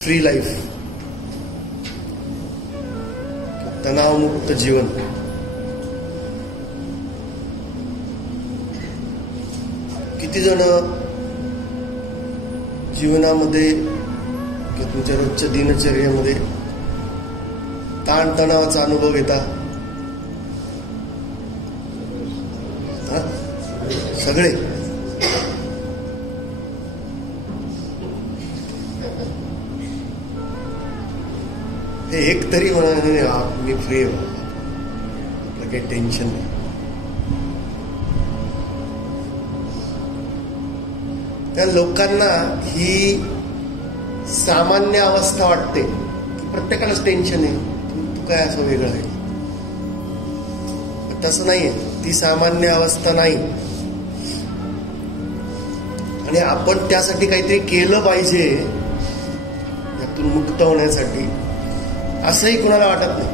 Free life, तणावमुक्त जीवन. किती जण जीवनामध्ये किंवा तुमच्या रोजच्या दिनचर्येमध्ये ताणतणावाचा अनुभव घेता? सगळे. हे एक तरी म्हणा मी फ्री आहे, आपलं काही टेन्शन नाही. त्या लोकांना ही सामान्य अवस्था वाटते की प्रत्येकालाच टेन्शन आहे, तू काय असं वेगळं आहे. तसं नाहीये, ती सामान्य अवस्था नाही. आणि आपण त्यासाठी काहीतरी केलं पाहिजे यातून मुक्त होण्यासाठी, असंही कुणाला वाटत नाही.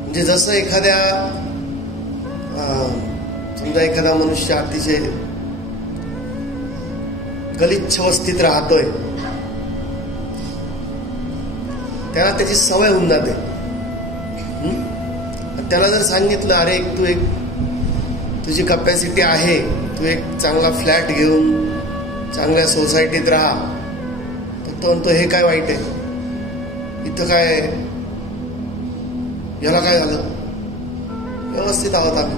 म्हणजे जसं एखाद्या समजा एखादा मनुष्य अतिशय गलिच्छ वस्तीत राहतोय, त्याला त्याची सवय होऊन जाते. त्याला जर सांगितलं अरे तुझी कपॅसिटी आहे, तू एक चांगला फ्लॅट घेऊन चांगल्या सोसायटीत राहा, तर तो म्हणतो हे काय वाईट आहे, इथं काय, याला काय झालं, व्यवस्थित आहोत आम्ही.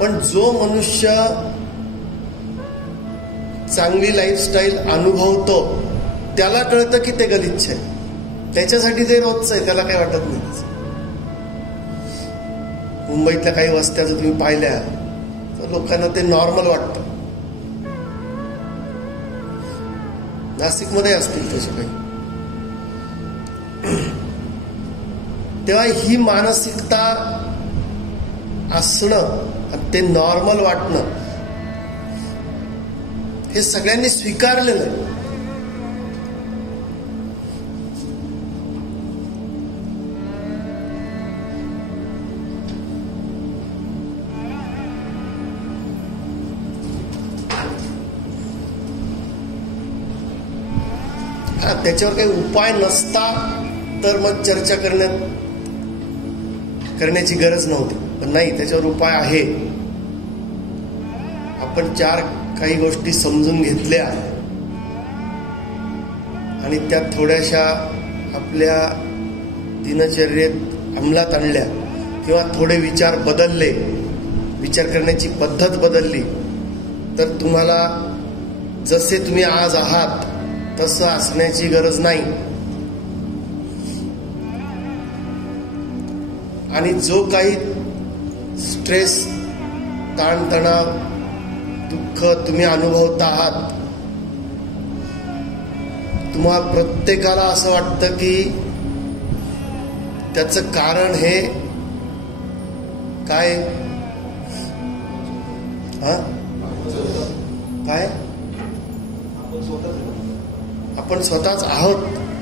पण जो मनुष्य चांगली लाईफस्टाईल अनुभवतो त्याला कळतं की ते गलिच्छ आहे. त्याच्यासाठी ते रोजचं आहे, त्याला काही वाटत नाही. मुंबईतल्या काही वस्त्या जर तुम्ही पाहिल्या तर लोकांना ते नॉर्मल वाटतं. नाशिकमध्ये असतील तसे काही. तेव्हा ही मानसिकता असणं, ते नॉर्मल वाटणं, हे सगळ्यांनी स्वीकारलेलं आहे. त्याच्यावर काही उपाय नसता तर मग चर्चा करण्याची गरज नव्हती. पण नाही, त्याच्यावर उपाय आहे. आपण काही गोष्टी समजून घेतल्या आणि त्या थोड्याशा आपल्या दिनचर्येत अंमलात आणल्या, किंवा थोडे विचार बदलले, विचार करण्याची पद्धत बदलली, तर तुम्हाला जसे तुम्ही आज आहात तसं असण्याची गरज नाही. आणि जो काही स्ट्रेस, ताणतणाव, दुःख तुम्ही अनुभवता आहात, तुम्हाला प्रत्येकाला असं वाटतं की त्याचं कारण हे काय, काय आपण स्वतःच आहोत,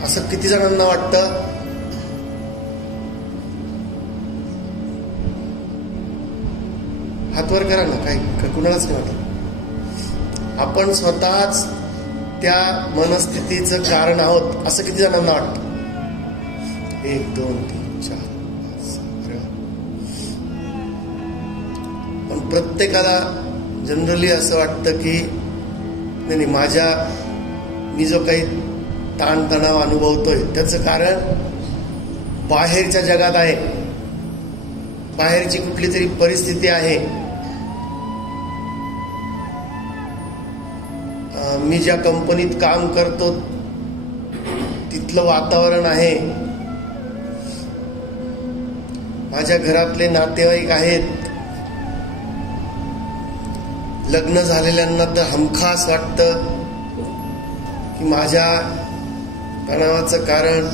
असं किती जणांना वाटतं? हात वर करा ना. काय कुणालाच नाही वाटत. आपण स्वतःच त्या मनस्थितीचं कारण आहोत असं किती जणांना वाटतं? 1 2 3 4 5 6. पण प्रत्येकाला जनरली असं वाटतं की नाही, मी जो काही ताणतणाव अनुभवतोय त्याचं कारण बाहेरच्या जगात आहे, बाहेरची कुठली तरी परिस्थिती आहे, मी ज्या कंपनीत काम करतो तिथलं वातावरण आहे, माझ्या घरातले नातेवाईक आहेत, लग्न झालेल्यांना तर हमखास वाटतं की माझ्या तणावाचं कारण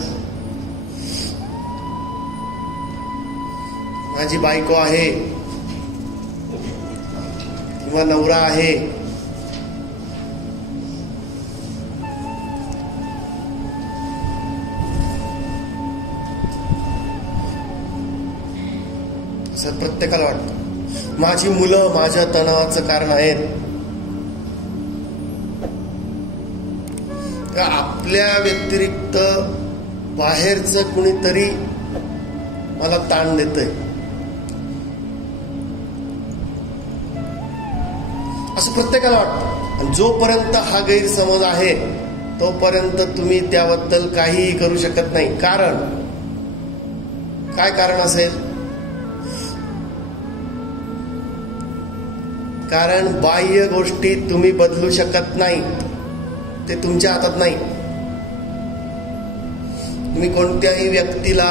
माझी बायको आहे किंवा नवरा आहे. असं प्रत्येकाला वाटतं. माझी मुलं माझ्या तणावाचं कारण आहेत. आपल्या व्यतिरिक्त बाहेरचं कुणीतरी मला ताण देतंय असं प्रत्येकाला वाटतं. आणि जोपर्यंत हा गैरसमज आहे तोपर्यंत तुम्ही त्याबद्दल काहीही करू शकत नाही. कारण काय कारण असेल? कारण बाह्य गोष्टी तुम्ही बदलू शकत नाही, ते तुमच्या हातात नाही. तुम्ही कोणत्याही व्यक्तीला,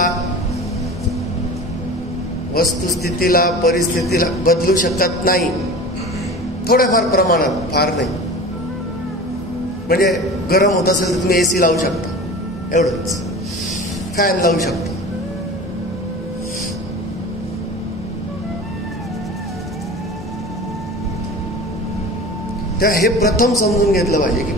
वस्तुस्थितीला, परिस्थितीला बदलू शकत नाही. थोड्याफार प्रमाणात, फार नाही. म्हणजे गरम होत असेल तर तुम्ही एसी लावू शकता, एवढंच. फॅन लावू शकता. त्या हे प्रथम समजून घेतलं पाहिजे की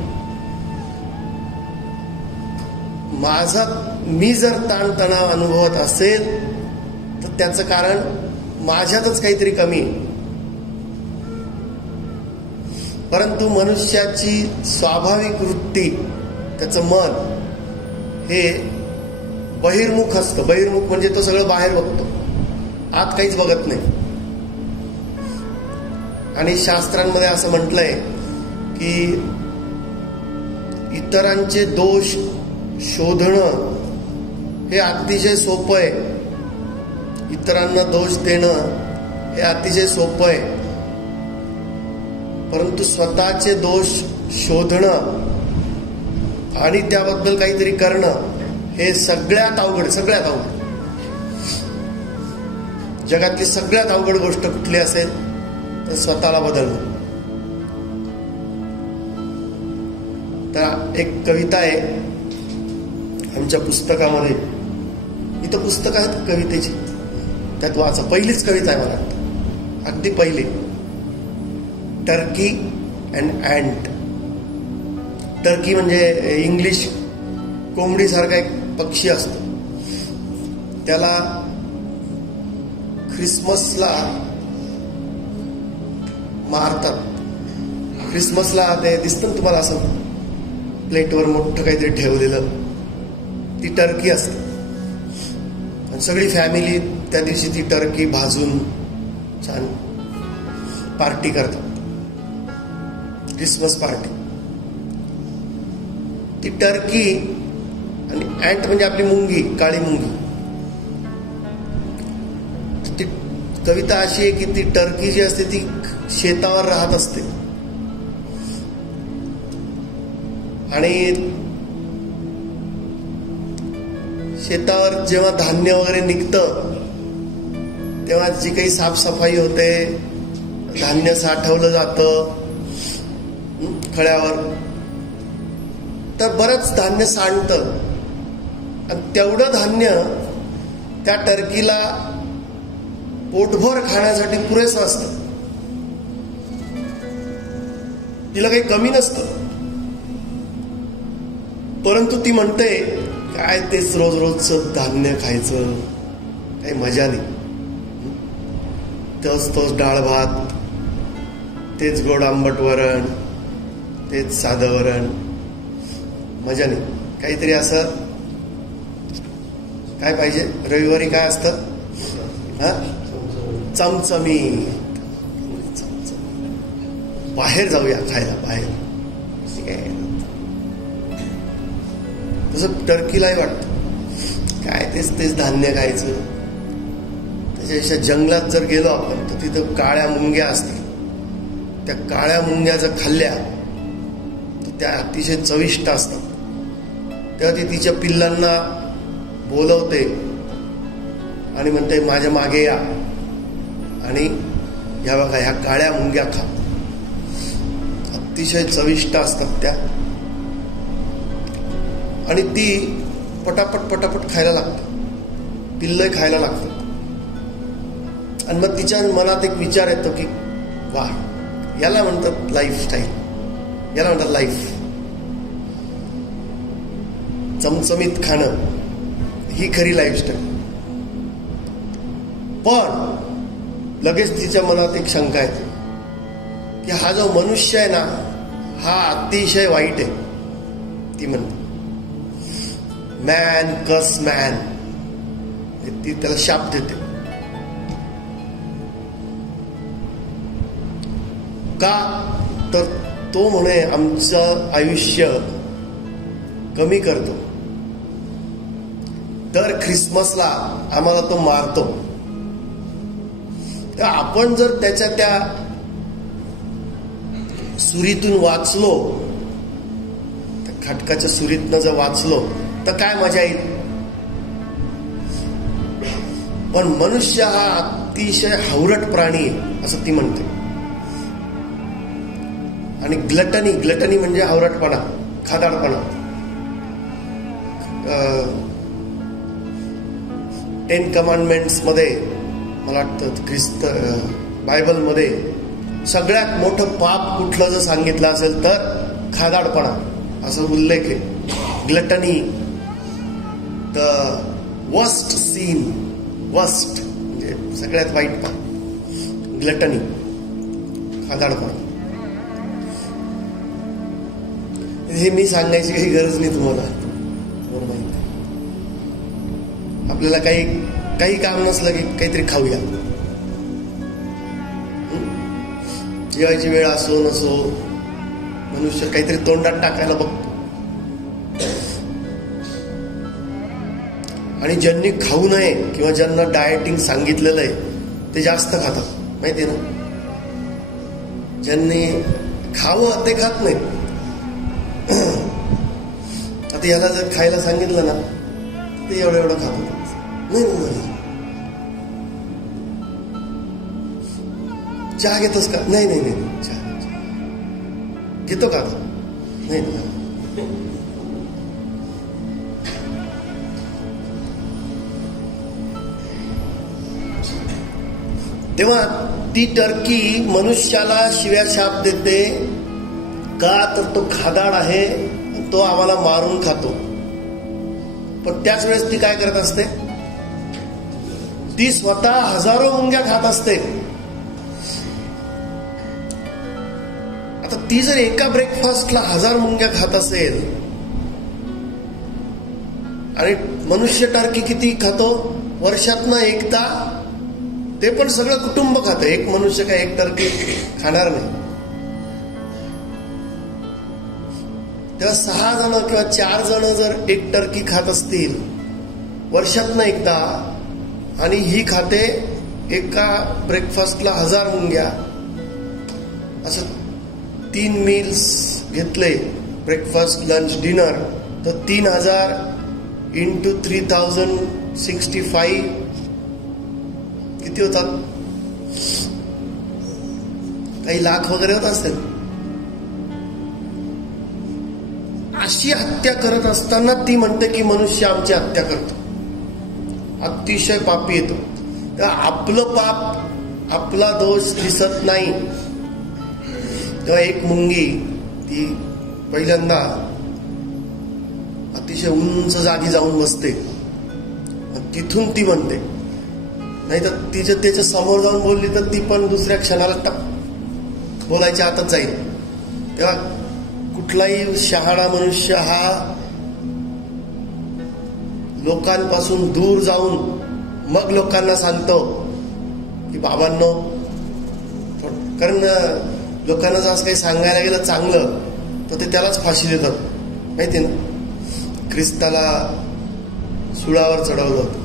मी जर ताणतणाव अनुभवत असेल तर त्याचं कारण माझ्यातच काहीतरी कमी आहे. परंतु मनुष्याची स्वाभाविक वृत्ती, त्याचं मन हे बहिर्मुख असतं. बहिर्मुख म्हणजे तो सगळं बाहेर बघतो, आत काहीच बघत नाही. आणि शास्त्रांमध्ये असं म्हटलंय की इतरांचे दोष शोधणं हे अतिशय सोपं आहे. इतरांना दोष देणं हे अतिशय सोपं आहे. परंतु स्वतःचे दोष शोधणं आणि त्याबद्दल काहीतरी करणं हे सगळ्यात अवघड. सगळ्यात अवघड, जगातली सगळ्यात अवघड गोष्ट कुठली असेल तर स्वतःला बदलणं. तर एक कविता आहे आमच्या पुस्तकामध्ये. इथं पुस्तक आहेत कवितेची, त्यात वाचा. पहिलीच कविता आहे मला, अगदी पहिली. Turkey and ant. टर्की म्हणजे इंग्लिश कोंबडीसारखा एक पक्षी असतो. त्याला ख्रिसमसला मारतात. ख्रिसमसला ते दिसतं ना तुम्हाला, असं प्लेटवर मोठं काहीतरी ठेवलेलं, ती टर्की असते. आणि सगळी फॅमिली त्या दिवशी ती टर्की भाजून छान पार्टी करतात, क्रिसमस पार्टी. ती टर्की आणि अँट म्हणजे आपली मुंगी, काळी मुंगी. ती कविता अशी आहे की ती टर्की जी असते ती शेतावर राहत असते आणि शेतावर जेव्हा धान्य वगैरे निघतं तेव्हा जी काही साफसफाई होते, धान्य साठवलं जातं खळ्यावर, तर बरंच धान्य सांडतं. आणि तेवढं धान्य त्या टर्कीला पोटभर खाण्यासाठी पुरेसं असतं. तिला काही कमी नसतं. परंतु ती म्हणते काय तेच रोज रोजचं धान्य खायचं, काही मजा नाही. तोच डाळ भात, तेच गोड आंबट वरण, तेच साधं वरण, मजा नाही. काहीतरी असं काय पाहिजे. रविवारी काय असतं, हा, चमचमीत. बाहेर जाऊया खायला, बाहेर. तसं टर्कीलाही वाटतं काय तेच धान्य खायचं. त्याच्यापेक्षा जंगलात जर गेलो आपण तर तिथं काळ्या मुंग्या असतील. त्या काळ्या मुंग्या जर खाल्ल्या तर त्या अतिशय चविष्ट असतात. तेव्हा ती तिच्या पिल्लांना बोलवते आणि म्हणते माझ्या मागे या आणि ह्या बघा ह्या काळ्या मुंग्या खा. अतिशय चविष्ट असतात त्या आणि ती पटापट खायला लागते. पिल्लंही खायला लागतात. आणि मग तिच्या मनात एक विचार येतो की वा, याला म्हणतात लाईफस्टाईल, याला म्हणतात लाईफ. चमचमीत खाणं ही खरी लाईफस्टाईल. पण लगेच तिच्या मनात एक शंका येते की हा जो मनुष्य आहे ना, हा अतिशय वाईट आहे. ती म्हणते मॅन कस मॅन, ती त्याला शाप देते. का तर तो म्हणे आमचं आयुष्य कमी करतो, दर ख्रिसमसला आम्हाला तो मारतो. तर आपण जर त्याच्या त्या सुरीतून वाचलो, त्या खटकाच्या सुरीतनं जर वाचलो तर काय मजा येईल. पण मनुष्य हा अतिशय हावरट प्राणी आहे असं ती म्हणते. आणि ग्लटनी म्हणजे हावरटपणा, खादाडपणा. 10 कमांडमेंट्स मध्ये मला वाटतं बायबलमध्ये सगळ्यात मोठं पाप कुठलं जर सांगितलं असेल तर खादाडपणा असं उल्लेख आहे. Gluttony the worst sin, worst म्हणजे सगळ्यात वाईट पाप, ग्लटनी, खादाडपणा. हे मी सांगायची काही गरज नाही तुम्हाला माहिती. आपल्याला काही काम नसलं की काहीतरी खाऊया, जेवायची वेळ असो नसो मनुष्य काहीतरी तोंडात टाकायला बघतो. आणि ज्यांनी खाऊ नये किंवा ज्यांना डाएटिंग सांगितलेलं आहे ते जास्त खातात, माहिती ना. ज्यांनी खावं ते खात नाही. आता याला जर खायला सांगितलं ना ते एवढं खात होत. नाही चहा घेतोस का? नाही चहा घेतो का? नाही. तेव्हा ती टर्की मनुष्याला शिव्या शाप देते. का तर तो खादाड आहे, तो आम्हाला मारून खातो. पण त्याच वेळेस ती काय करत असते, ती स्वतः हजारो मुंग्या खात असते. आता ती जर एका ब्रेकफास्टला 1000 मुंग्या खात असेल आणि मनुष्य टर्की किती खातो वर्षातनं एकदा, ते पण सगळं कुटुंब खातं. एक मनुष्य काय एक टर्की खाणार नाही. तेव्हा 6 जण किंवा 4 जण जर एक टर्की खात असतील वर्षातनं एकदा, आणि ही खाते एका ब्रेकफास्टला 1000 मुंग्या, असं 3 मील्स घेतले, ब्रेकफास्ट लंच डिनर, तर 3000 इंटू 3065 किती होतात? काही लाख वगैरे होत असतील. अशी हत्या करत असताना ती म्हणते की मनुष्य आमची हत्या करतो, अतिशय पापी येतो. तेव्हा आपलं पाप, आपला दोष दिसत नाही. तेव्हा एक मुंगी ती पहिल्यांदा अतिशय उंच जागी जाऊन बसते, तिथून ती म्हणते. नाही तर त्याच्या समोर जाऊन बोलली तर ती पण दुसऱ्या क्षणाला बोलायच्या हातात जाईल. तेव्हा कुठलाही शहाणा मनुष्य हा लोकांपासून दूर जाऊन मग लोकांना सांगतो की बाबांनो, कारण लोकांना जर असं काही सांगायला गेलं चांगलं तर ते त्यालाच फाशी देतात, माहिती ना. ख्रिस्ताला सुळावर चढवलं होतं.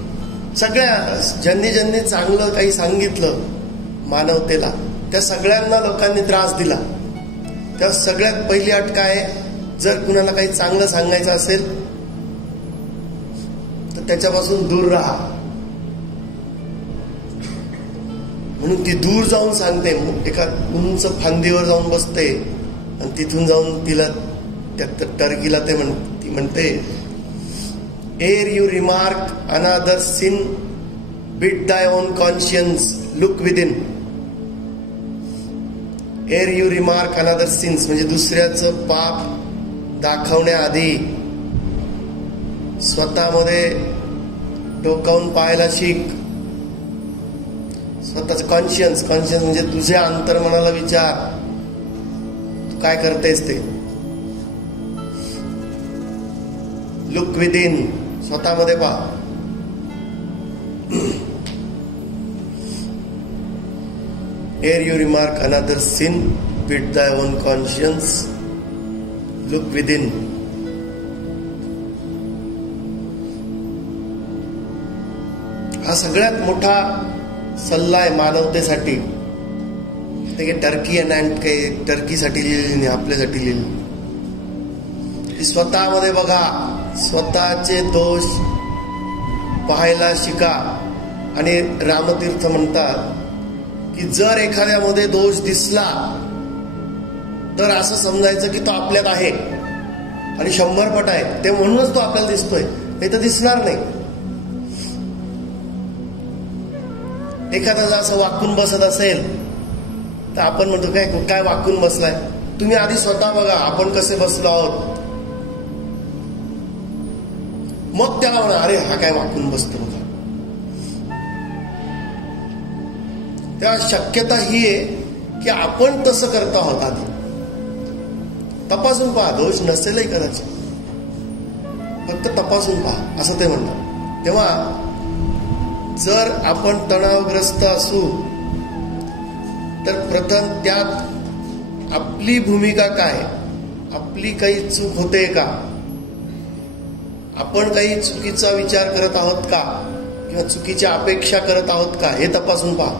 सगळ्या ज्यांनी चांगलं काही सांगितलं मानवतेला, त्या सगळ्यांना लोकांनी त्रास दिला. त्या सगळ्यात पहिली अट काय आहे, जर कुणाला काही चांगलं सांगायचं असेल तर त्याच्यापासून दूर राहा. म्हणून ती दूर जाऊन सांगते, एका उंच फांदीवर जाऊन बसते आणि तिथून जाऊन तिला त्या टर्कीला ती म्हणते, ere you remark another sin, bid thy own conscience look within. ere you remark another sins म्हणजे दुसऱ्याचं पाप दाखवण्याआधी स्वतःमध्ये डोकावून पाहायला शिक. स्वतःच कॉन्शियन्स म्हणजे तुझ्या अंतर्मनाला विचार, तू काय करतेस ते. लुक विदिन, स्वतःमध्ये पहा. Ere you remark another sin with thy own conscience, look within. हा सगळ्यात मोठा सल्ला आहे मानवतेसाठी. ते टर्की अँड काही टर्कीसाठी लिहिलेली नाही, आपल्यासाठी लिहिली. स्वतःमध्ये बघा, स्वतःचे दोष पाहायला शिका. आणि रामतीर्थ म्हणतात की जर एखाद्यामध्ये दोष दिसला तर असं समजायचं की तो आपल्यात आहे आणि 100% आहे, ते म्हणूनच तो आपल्याला दिसतोय, नाही तर दिसणार नाही. एखादा असं वाकून बसत असेल तर आपण म्हणतो काय काय वाकून बसलाय. तुम्ही आधी स्वतः बघा आपण कसे बसलो आहोत, मग त्याला म्हणा अरे हा काय वाकून बसतो बघा. तेव्हा शक्यता ही आहे की आपण तसं करतो आहोत. आधी तपासून पहा, दोष नसेलही करायचे, फक्त तपासून पहा असं ते म्हणतात. तेव्हा जर आपण तणावग्रस्त असू तर प्रथम त्यात आपली भूमिका काय, आपली काही चूक होते का, आपण काही चुकीचा विचार करत आहोत का किंवा चुकीच्या अपेक्षा करत आहोत का, हे तपासून पहा.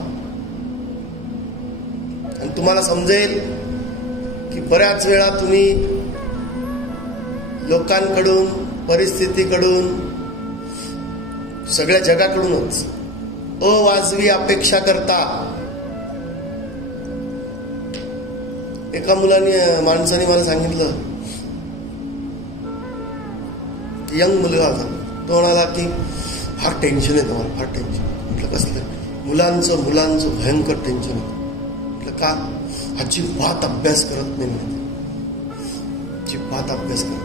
आणि तुम्हाला समजेल की बऱ्याच वेळा तुम्ही लोकांकडून, परिस्थितीकडून, सगळ्या जगाकडूनच अवाजवी अपेक्षा करता. एका माणसाने मला सांगितलं, यंग मुलगा होता, तो म्हणाला की फार टेन्शन आहे तुम्हाला, फार टेन्शन. म्हटलं कसलं? मुलांचं भयंकर टेन्शन आहे. म्हटलं का? अजिबात अभ्यास करत नाही, अजिबात अभ्यास करत.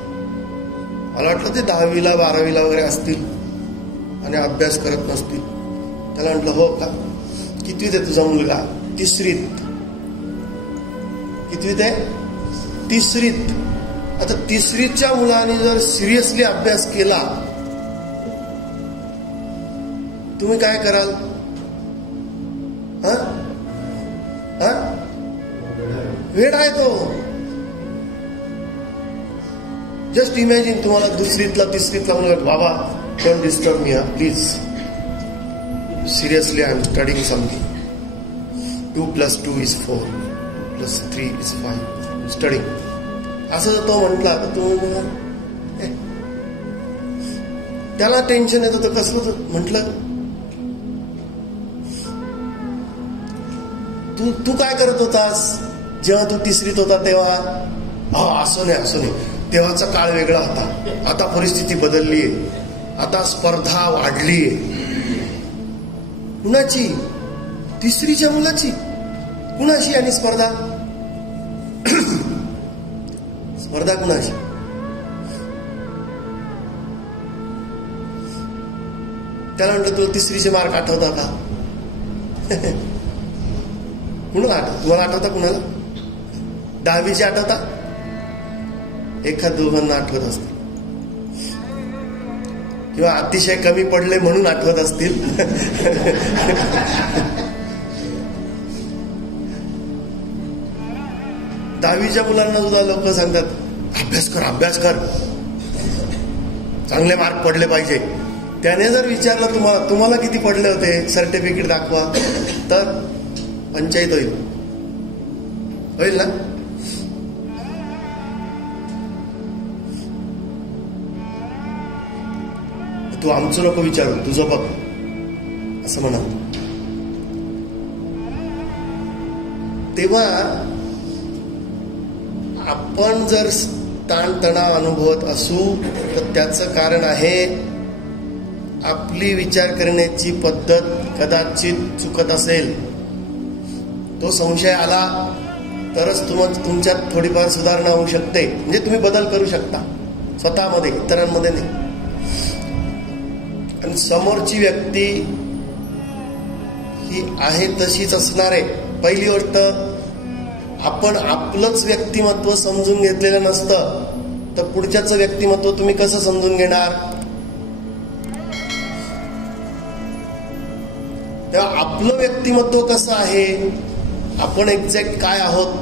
मला वाटलं ते 10वीला 12वीला वगैरे असतील आणि अभ्यास करत नसतील. त्याला म्हटलं हो का? कितवीत आहे तुझा मुलगा? 3रीत. कितवीत आहे? 3रीत. आता 3रीच्या मुलाने जर सिरियसली अभ्यास केला, तुम्ही काय कराल? वेड आहे तो. जस्ट इमॅजिन, तुम्हाला 2रीतला 3रीतला मुलगा, बाबा don't disturb me, please, seriously I am studying something. 2 + 2 = 4, 2 + 3 = 5, studying. असं तो म्हटला तर तो त्याला टेन्शन येत होतं. कसलं? म्हटलं तू काय करत होतास जेव्हा तू 3रीत होता तेव्हा? असं नाही, तेव्हाचा काळ वेगळा होता, आता परिस्थिती बदलली आहे, आता स्पर्धा वाढली आहे. कुणाची? 3रीच्या मुलाची. कुणाशी? आणि स्पर्धा कुणाशी? त्याला म्हटलं तुला 3रीचे मार्क आठवता का? कुणाला आठवत? तुम्हाला आठवता कुणाला? 10वीचे आठवता? एखाद दोघांना आठवत असतील, किंवा अतिशय कमी पडले म्हणून आठवत असतील. 10वीच्या मुलांना सुद्धा लोक सांगतात अभ्यास कर, चांगले मार्क पडले पाहिजे. त्याने जर विचारलं तुम्हाला किती पडले होते, सर्टिफिकेट दाखवा, तर पंचायत होईल ना. तू आमचं नको विचारू, तुझं बघ, असं म्हणा. तेव्हा आपण जर ताणतणाव अनुभवत असू तर त्याचं कारण आहे आपली विचार करण्याची पद्धत कदाचित चुकत असेल. तो संशय आला तरच तुमच्यात थोडीफार सुधारणा होऊ शकते. म्हणजे तुम्ही बदल करू शकता स्वतःमध्ये, इतरांमध्ये नाही. आणि समोरची व्यक्ती ही आहे तशीच असणार आहे. पहिली गोष्ट, आपण आपलंच व्यक्तिमत्व समजून घेतलेलं नसतं. तर पुढच्याचं व्यक्तिमत्व तुम्ही कसं समजून घेणार? तेव्हा आपलं व्यक्तिमत्व कसं आहे, आपण एक्झॅक्ट काय आहोत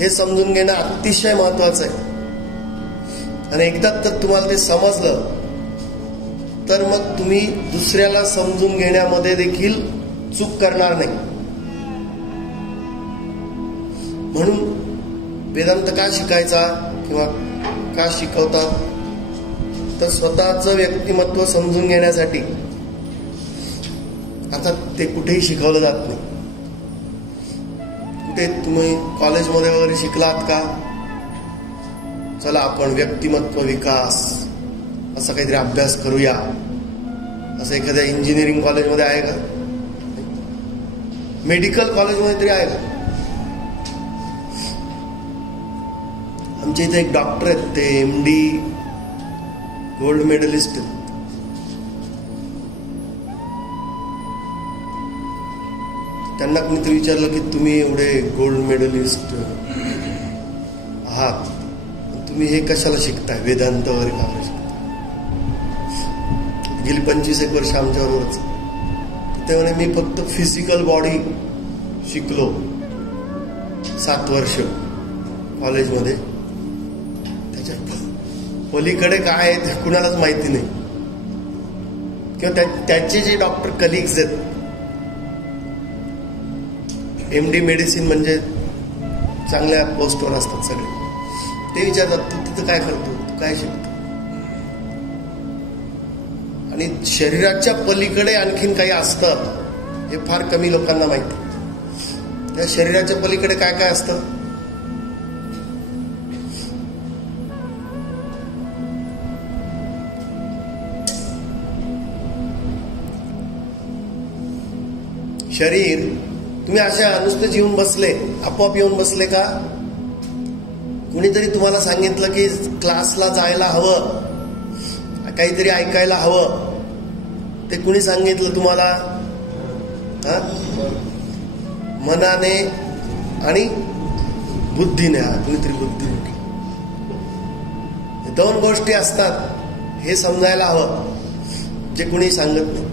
हे समजून घेणं अतिशय महत्वाचं आहे. आणि एकदा तर तुम्हाला ते समजलं तर मग तुम्ही दुसऱ्याला समजून घेण्यामध्ये देखील चूक करणार नाही. म्हणून वेदांत का शिकायचा किंवा का शिकवतात, तर स्वतःचं व्यक्तिमत्व समजून घेण्यासाठी. आता ते कुठेही शिकवलं जात नाही. कुठे तुम्ही कॉलेजमध्ये वगैरे शिकलात का, चला आपण व्यक्तिमत्व विकास असा काहीतरी अभ्यास करूया, असं एखाद्या इंजिनिअरिंग कॉलेजमध्ये आहे का? मेडिकल कॉलेजमध्ये तरी आहे का? आमच्या इथे एक डॉक्टर आहेत, ते MD गोल्ड मेडलिस्ट आहेत. त्यांना कोणीतरी विचारलं की तुम्ही एवढे गोल्ड मेडलिस्ट आहात, तुम्ही हे कशाला शिकताय, वेदांत वगैरे का शिकताय? गेली 25 वर्ष आमच्याबरोबरच. ते म्हणे मी फक्त फिजिकल बॉडी शिकलो 7 वर्ष कॉलेजमध्ये, त्याच्या पलीकडे काय आहे ते कुणालाच माहिती नाही. किंवा त्याचे जे डॉक्टर कलिग्स आहेत, MD मेडिसिन म्हणजे चांगल्या पोस्टवर असतात सगळे, ते विचारतात तू तिथं काय करतो, तू काय शिकतो? आणि शरीराच्या पलीकडे आणखीन काही असतं हे फार कमी लोकांना माहिती. त्या शरीराच्या पलीकडे काय काय असतं? शरीर तुम्ही अशा नुसतं येऊन बसले, आपोआप येऊन बसले का? कुणीतरी तुम्हाला सांगितलं की क्लासला जायला हवं, काहीतरी ऐकायला हवं, ते कुणी सांगितलं तुम्हाला? मनाने आणि बुद्धीने. कुणीतरी बुद्धी, 2 गोष्टी असतात हे समजायला हवं, जे कुणी सांगत नाही.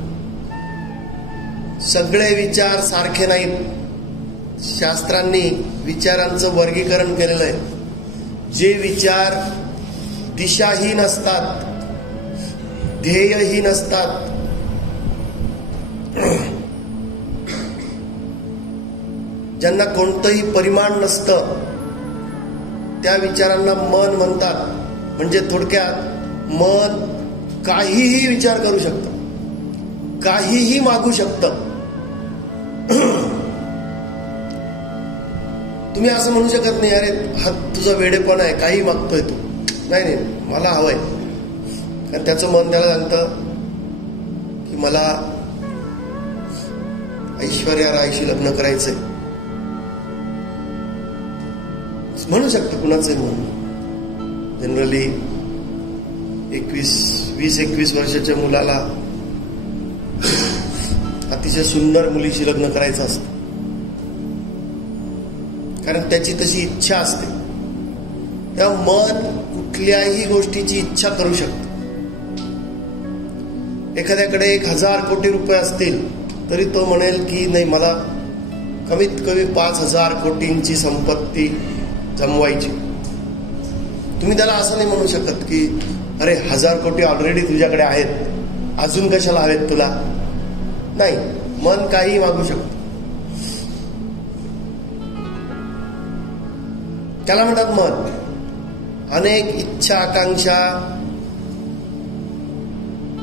सगळे विचार सारखे नाहीत. शास्त्रांनी विचारांचं वर्गीकरण केलेलं आहे. जे विचार दिशाहीन असतात, ध्येयहीन असतात, ज्यांना कोणतंही परिमाण नसतं, त्या विचारांना मन म्हणतात. म्हणजे थोडक्यात मन काहीही विचार करू शकतं, काहीही मागू शकतं. तुम्ही असं म्हणू शकत नाही अरे हा तुझा वेडेपण आहे, काही मागतोय तू. नाही नाही, मला हवंय. कारण त्याचं मन त्याला सांगतं की मला ऐश्वर्या रायशी लग्न करायचंय. म्हणू शकतं कुणाचंही मन. जनरली 20-21 वर्षाच्या मुलाला अतिशय सुंदर मुलीशी लग्न करायचं असतं, कारण त्याची तशी इच्छा असते. तेव्हा मन कुठल्याही गोष्टीची इच्छा करू शकतं. एखाद्याकडे 1000 कोटी रुपये असतील तरी तो म्हणेल की नाही, मला कमीत कमी 5000 कोटींची संपत्ती जमवायची. तुम्ही त्याला असं नाही म्हणू शकत की अरे 1000 कोटी ऑलरेडी तुझ्याकडे आहेत, अजून कशाला हवेत तुला. नाही, मन काही मागू शकतं. त्याला म्हणतात मन. अनेक इच्छा आकांक्षा,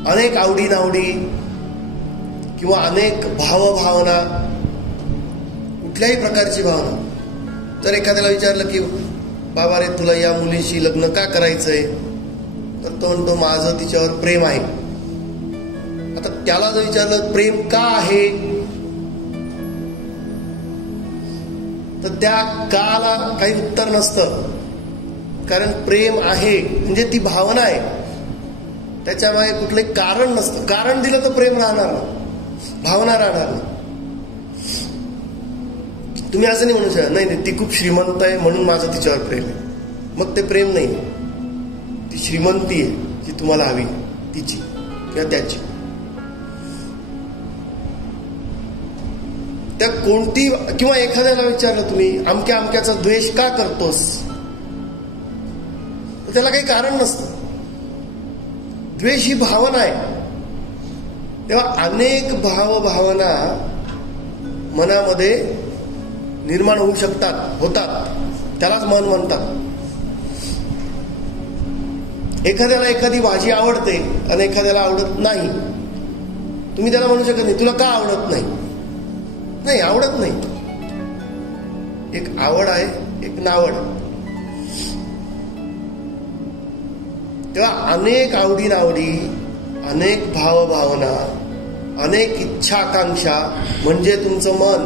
अनेक आवडीनावडी किंवा अनेक भावभावना, कुठल्याही प्रकारची भावना. जर एखाद्याला विचारलं की बाबा रे तुला या मुलीशी लग्न का करायचंय, तर तो म्हणतो माझं तिच्यावर प्रेम आहे. आता त्याला जर विचारलं प्रेम का आहे, तर त्या काला काही उत्तर नसतं. कारण प्रेम आहे म्हणजे ती भावना आहे, त्याच्यामागे कुठलंही कारण नसतं. कारण दिलं तर प्रेम राहणार नाही, भावना राहणार नाही. तुम्ही असं नाही म्हणू शकत नाही ती खूप श्रीमंत आहे म्हणून माझं तिच्यावर प्रेम आहे. मग ते प्रेम नाही, ती श्रीमंती आहे जी तुम्हाला हवी, तिची किंवा त्याची. त्या कोणती, किंवा एखाद्याला विचारलं तुम्ही अमक्या अमक्याचा द्वेष का करतोस, तर त्याला काही कारण नसतं. द्वेष ही भावना आहे. तेव्हा अनेक भावना मनामध्ये निर्माण होऊ शकतात, होतात, त्यालाच मन म्हणतात. एखाद्याला एखादी भाजी आवडते आणि एखाद्याला आवडत नाही. तुम्ही त्याला म्हणू शकत नाही तुला का आवडत नाही. नाही, आवडत नाही. एक आवड आहे, एक नावड. तेव्हा अनेक आवडी नावडी, अनेक भावभावना, अनेक इच्छा आकांक्षा म्हणजे तुमचं मन.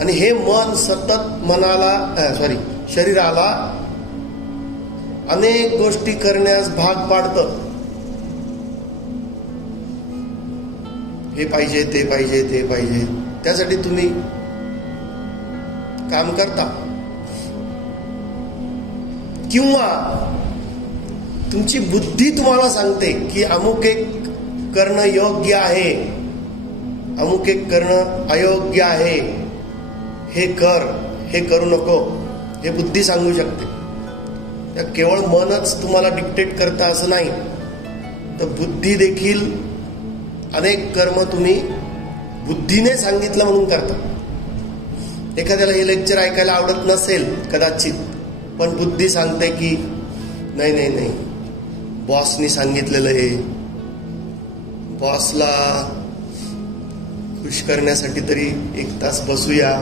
आणि हे मन सतत शरीराला अनेक गोष्टी करण्यास भाग पाडतं. हे पाहिजे, ते पाहिजे, ते पाहिजे, त्यासाठी तुम्ही काम करता. किंवा तुमची बुद्धी तुम्हाला सांगते की अमुक एक करणं योग्य आहे, अमुक एक करणं अयोग्य आहे, हे कर, हे करू नको, हे बुद्धी सांगू शकते. केवळ मनच तुम्हाला डिक्टेट करतं असं नाही, तर बुद्धी देखील अनेक कर्म तुम्ही बुद्धीने सांगितलं म्हणून करता. एखाद्याला हे लेक्चर ऐकायला आवडत नसेल कदाचित, पण बुद्धी सांगते की नाही नाही नाही, बॉसनी सांगितलेलं हे, बॉसला खुश करण्यासाठी तरी 1 तास बसूया,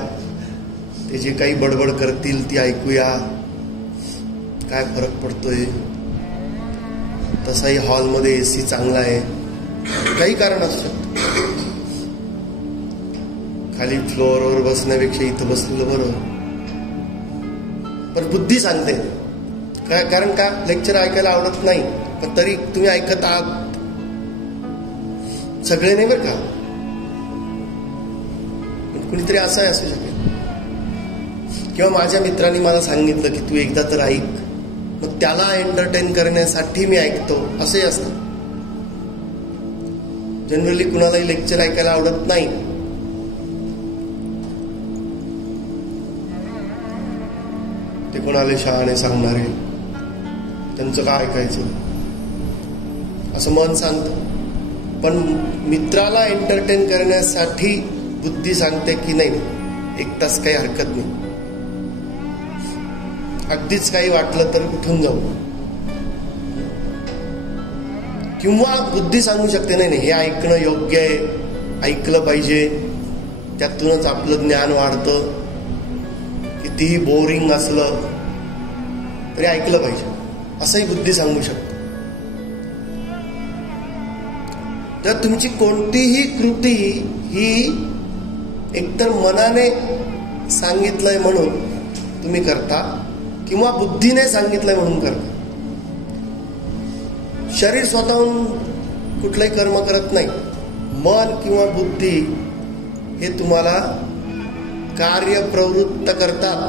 ते जे काही बडबड करतील ती ऐकूया, काय फरक पडतोय, तसाही हॉलमध्ये AC चांगला आहे, काही कारण असू शकतं. खाली फ्लोअरवर बसण्यापेक्षा इथं बसलेलं बरं. पण बुद्धी सांगते. कारण का लेक्चर ऐकायला आवडत नाही, पण तरी तुम्ही ऐकत आहात. सगळे नाही बरं का, कुणीतरी असंही असू शकेल. किंवा माझ्या मित्रांनी मला सांगितलं की तू एकदा तर ऐक, मग त्याला एंटरटेन करण्यासाठी मी ऐकतो, असंही असतं. जनरली कुणालाही लेक्चर ऐकायला आवडत नाही. ते कोणाला शहाणे सांगणारे, त्यांचं काय ऐकायचं असं मन सांगतं. पण मित्राला एंटरटेन करण्यासाठी बुद्धी सांगते की नाही, 1 तास काही हरकत नाही, अगदीच काही वाटलं तर उठून जाऊ. किंवा बुद्धी सांगू शकते नाही नाही, हे ऐकणं योग्य आहे, ऐकलं पाहिजे, त्यातूनच आपलं ज्ञान वाढतं, कितीही बोरिंग असलं तरी ऐकलं पाहिजे, असंही बुद्धी सांगू शकते. तर तुमची कोणतीही कृती ही एकतर मनाने सांगितलंय म्हणून तुम्ही करता, किंवा बुद्धीने सांगितलंय म्हणून करता. शरीर स्वतःहून कुठलंही कर्म करत नाही. मन किंवा बुद्धी हे तुम्हाला कार्यप्रवृत्त करतात.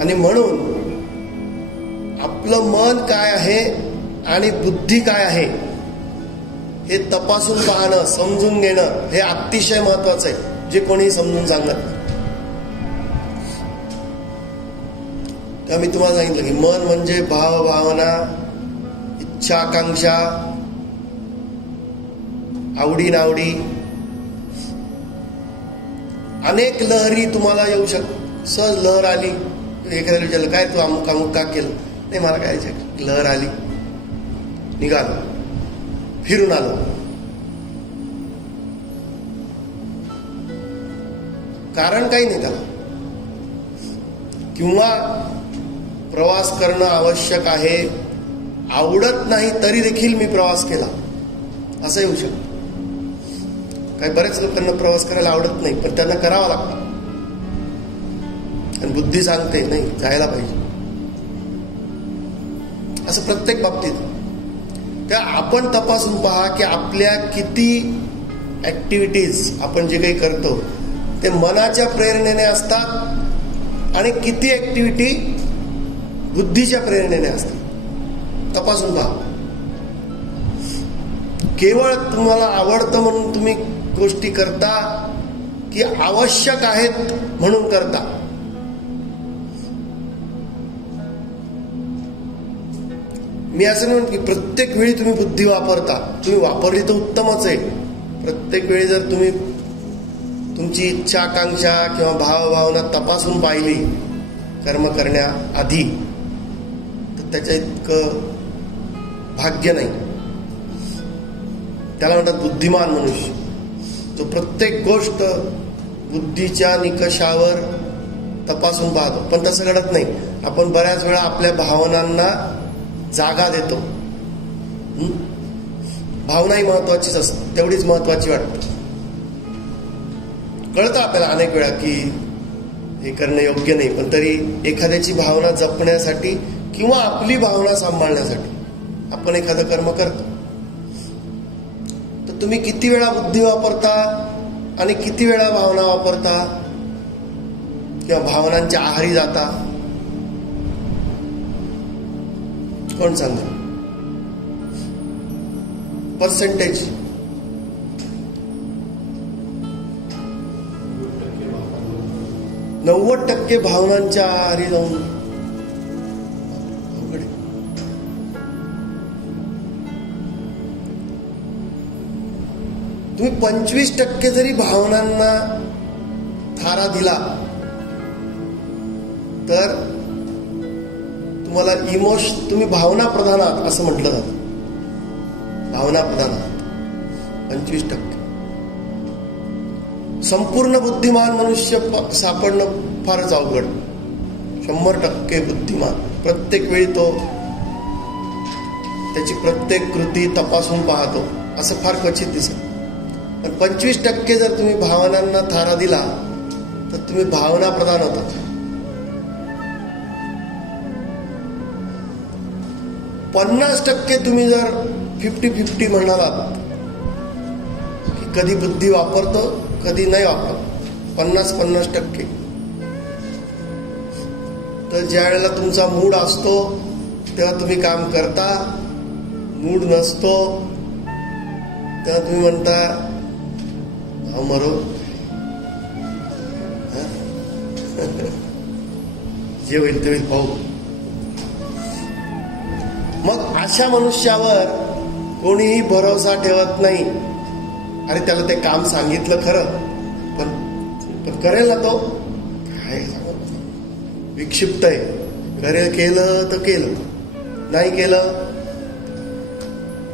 आणि म्हणून आपलं मन काय आहे आणि बुद्धी काय आहे हे तपासून पाहणं, समजून घेणं हे अतिशय महत्वाचं आहे, जे कोणीही समजून सांगत नाही. तेव्हा मी तुम्हाला सांगितलं की मन म्हणजे भाव, भावना, इच्छा, आकांक्षा, आवडी नावडी, अनेक लहरी तुम्हाला येऊ शकतात. सहज लहर आली, एखाद्याला विचारलं काय तू अमुक अमुक का केलं, नाही मला काय, लहर आली, निघालो, फिरून आलो. कारण काही नाही त्याला. किंवा प्रवास करणं आवश्यक आहे, आवडत नाही तरी देखील मी प्रवास केला, असं येऊ शकतं. काही बऱ्याच लोकांना प्रवास करायला आवडत नाही, पण त्यांना करावा लागतो. आणि बुद्धी सांगते नाही जायला पाहिजे, असं प्रत्येक बाबतीत. त्या आपण तपासून पहा की आपल्या किती ऍक्टिव्हिटीज, आपण जे काही करतो ते मनाच्या प्रेरणेने असतात आणि किती ऍक्टिव्हिटी बुद्धीच्या प्रेरणेने असतात. तपासून पहा. केवळ तुम्हाला आवडतं म्हणून तुम्ही गोष्टी करता की आवश्यक आहेत म्हणून करता. मी असं नाही म्हणत की प्रत्येक वेळी तुम्ही बुद्धी वापरता. तुम्ही वापरली तर उत्तमच आहे. प्रत्येक वेळी जर तुम्ही तुमची इच्छा आकांक्षा किंवा भावभावना तपासून पाहिली कर्म करण्याआधी तर त्याच्या इतकं भाग्य नाही. त्याला म्हणतात बुद्धिमान मनुष्य, जो प्रत्येक गोष्ट बुद्धीच्या निकषावर तपासून पाहतो. पण तसं घडत नाही. आपण बऱ्याच वेळा आपल्या भावनांना जागा देतो. भावनाही महत्वाचीच असते, तेवढीच महत्वाची वाटते. कळतं आपल्याला अनेक वेळा की हे करणं योग्य नाही, पण तरी एखाद्याची भावना जपण्यासाठी किंवा आपली भावना सांभाळण्यासाठी आपण एखादं कर्म करतो. तर तुम्ही किती वेळा बुद्धी वापरता आणि किती वेळा भावना वापरता किंवा भावनांच्या आहारी जाता, कोण सांगा? पर्सेंटेज. 90% भावनांच्या आहारी जाऊन तुम्ही 25% जरी भावनांना थारा दिला तर तुम्हाला तुम्ही भावना प्रधान आहात असं म्हटलं जातं. भावना प्रधान आहात 25%. संपूर्ण बुद्धिमान मनुष्य सापडणं फारच अवघड. 100% बुद्धिमान. प्रत्येक वेळी तो त्याची प्रत्येक कृती तपासून पाहतो असं फार क्वचित दिसत. पण 25% जर तुम्ही भावनांना थारा दिला तर तुम्ही भावना प्रधान होता. 50% तुम्ही जर 50-50 म्हणालात की कधी बुद्धी वापरतो कधी नाही वापरत, 50-50%, तर ज्या वेळेला तुमचा मूड असतो तेव्हा तुम्ही काम करता, मूड नसतो तेव्हा तुम्ही म्हणता हा मरो, जे होईल ते होईल पाहू. मग अशा मनुष्यावर कोणीही भरोसा ठेवत नाही. अरे त्याला ते काम सांगितलं खरं, पण करेल ना तो, काय विक्षिप्त आहे. करेल, केलं तर केलं, नाही केलं